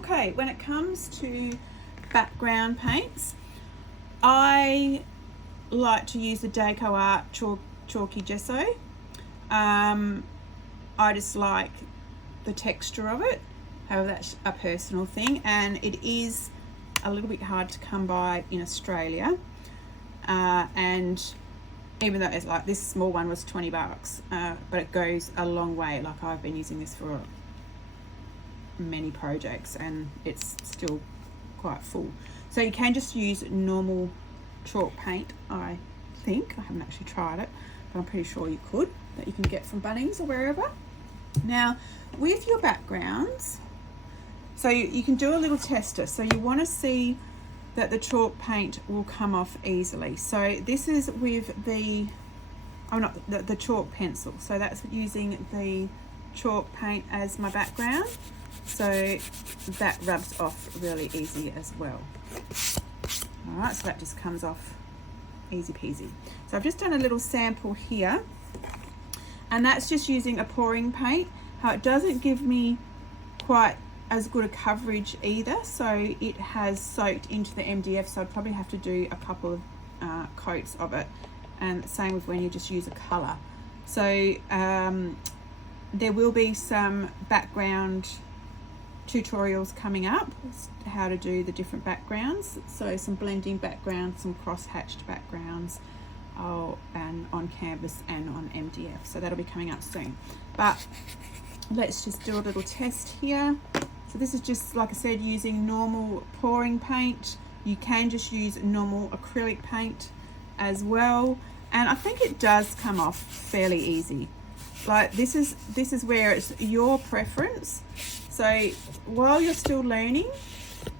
Okay, when it comes to background paints, I like to use the Decor Chalky Gesso. I just like the texture of it. However, that's a personal thing, and it is a little bit hard to come by in Australia. And even though it's like this small one was $20, but it goes a long way. Like, I've been using this for many projects and it's still quite full. So you can just use normal chalk paint, I think. I haven't actually tried it, but I'm pretty sure you could, that you can get from Bunnings or wherever. Now, with your backgrounds, so you can do a little tester. So you want to see that the chalk paint will come off easily. So this is with the chalk pencil. So that's using the chalk paint as my background. So that rubs off really easy as well. All right, so that just comes off easy peasy. So I've just done a little sample here, and that's just using a pouring paint. How it doesn't give me quite as good a coverage either, so it has soaked into the MDF, so I'd probably have to do a couple of coats of it, and same with when you just use a colour. So there will be some background tutorials coming up, how to do the different backgrounds, so some blending backgrounds, some cross-hatched backgrounds, and on canvas and on MDF, so that'll be coming up soon. But let's just do a little test here. So this is just, like I said, using normal pouring paint. You can just use normal acrylic paint as well, and I think it does come off fairly easy. Like, this is where it's your preference. So while you're still learning,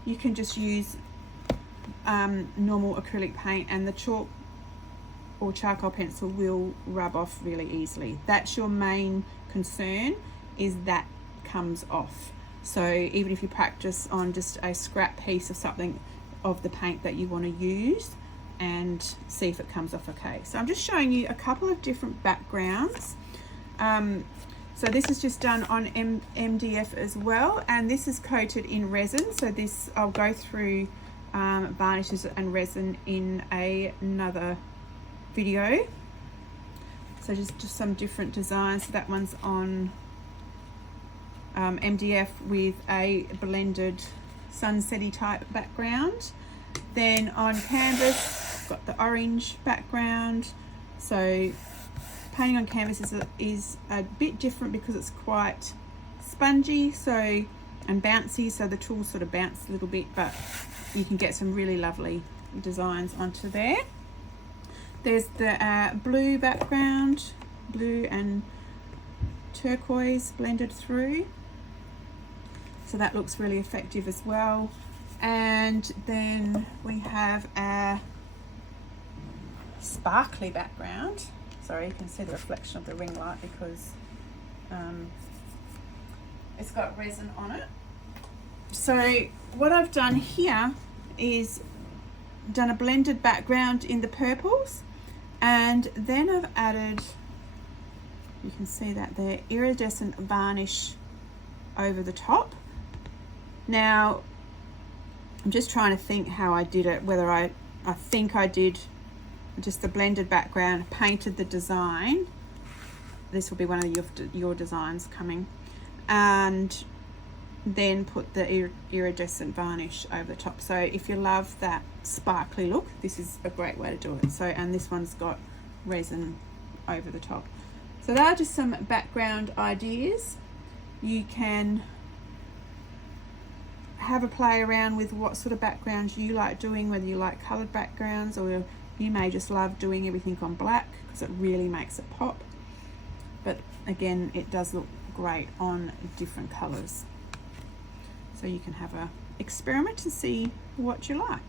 you can just use normal acrylic paint, and the chalk or charcoal pencil will rub off really easily. That's your main concern, is that comes off. So even if you practice on just a scrap piece of something of the paint that you want to use, and see if it comes off okay. So I'm just showing you a couple of different backgrounds. So this is just done on MDF as well, and this is coated in resin. So this, I'll go through varnishes and resin in another video. So just some different designs. So that one's on MDF with a blended sunsetty type background. Then on canvas, got the orange background. So painting on canvas is a bit different because it's quite spongy, so, and bouncy, so the tools sort of bounce a little bit, but you can get some really lovely designs onto there. There's the blue background, blue and turquoise blended through, so that looks really effective as well. And then we have a sparkly background. Sorry, you can see the reflection of the ring light because it's got resin on it. So what I've done here is done a blended background in the purples, and then I've added, you can see that there, iridescent varnish over the top. Now I'm just trying to think how I did it, whether I think I did just the blended background, painted the design. This will be one of your designs coming, and then put the iridescent varnish over the top. So if you love that sparkly look, this is a great way to do it. So, and this one's got resin over the top. So there are just some background ideas. You can have a play around with what sort of backgrounds you like doing, whether you like colored backgrounds, or you may just love doing everything on black because it really makes it pop. But again, it does look great on different colors. So you can have a experiment to see what you like.